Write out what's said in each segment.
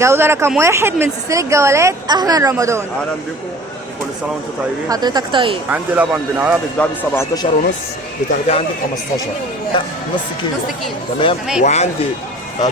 جولة رقم 1 من سلسلة جولات أهلا رمضان. اهلا بكم وكل سنه وانتم طيبين. حضرتك طيب. عندي لبن بنعرة بيتباع ب 17 ونص، بتاخديه عندي ب 15. نص كيلو. نص كيلو. تمام. تمام. وعندي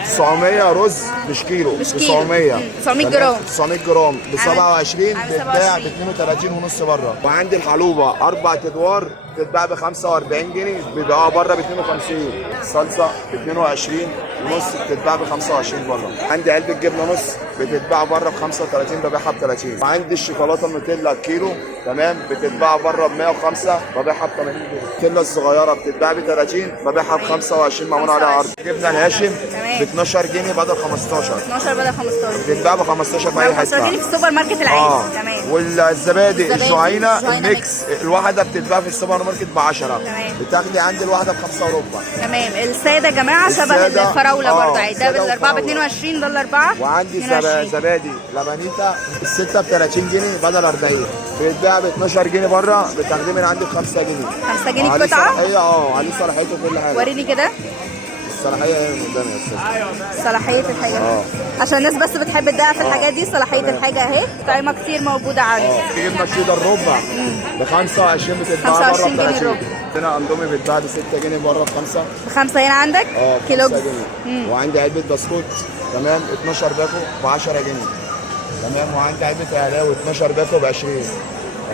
900 رز مش كيلو. 900 جرام. 900 جرام ب 27 عامل بتتباع ب 27. 32 ونص بره. وعندي الحلوبه 4 ادوار بتتباع ب 45 جنيه، بيبيعوها بره ب 52. الصلصه ب 22 ونص بتتباع ب 25 بره. عندي علبه جبنه نص بتتباع بره ب 35 ببيعها ب 30. وعندي الشوكولاته النوتيلا الكيلو تمام بتتباع بره ب 105 ببيعها ب 80 جنيه. النوتيلا الصغيره بتتباع ب 30 ببيعها ب 25 معمول عليها عرض. جبنه الهاشم ب 12 جنيه بدل 15. 12 بدل 15. بتتباع ب 15 في اي 15 جنيه حته. في السوبر ماركت العادي. تمام. والزبادي الجهينه الجهينة الميكس الواحده بتتباع في السوبر ماركت ب 10. تمام. بتاخدي عندي الواحده ب 5 وربع. تمام. الساده يا جماعه شبه السادة، الفراوله برضه عادي. ده السادة بالاربعه ب وفراولة. 22، ده الاربعه. وعندي 22. زبادي لبنيتا الستة ب 30 جنيه بدل 40. بيتباع ب 12 جنيه بره، بتاخديه من عندي ب 5 جنيه. 5 جنيه عليه القطعه. صلاحيه، عليه صلاحيته وكل حاجه. وريني كده الصلاحيه ايه من قدامي يا استاذ؟ صلاحيه الحاجه. عشان الناس بس بتحب تدقق في الحاجات دي. صلاحيه الحاجه اهي. طعمه كتير موجوده عندي. جبنا الشيدر ربع ب 25 بتتباع بره 25 ب جنيه 30. الربع. هنا اندومي بيتباع ب 6 جنيه بره ب 5. ب5 هنا عندك كيلو. 5 جنيه. وعندي علبه بسكوت تمام 12 باكو ب 10 جنيه. تمام. وعندي علبه علاوي 12 باكو ب 20.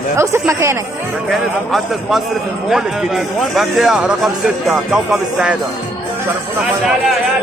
تمام. اوصف مكانك. مكاني في محطة مصر في المول الجديد، بندية رقم 6 كوكب السعادة. شرفونا.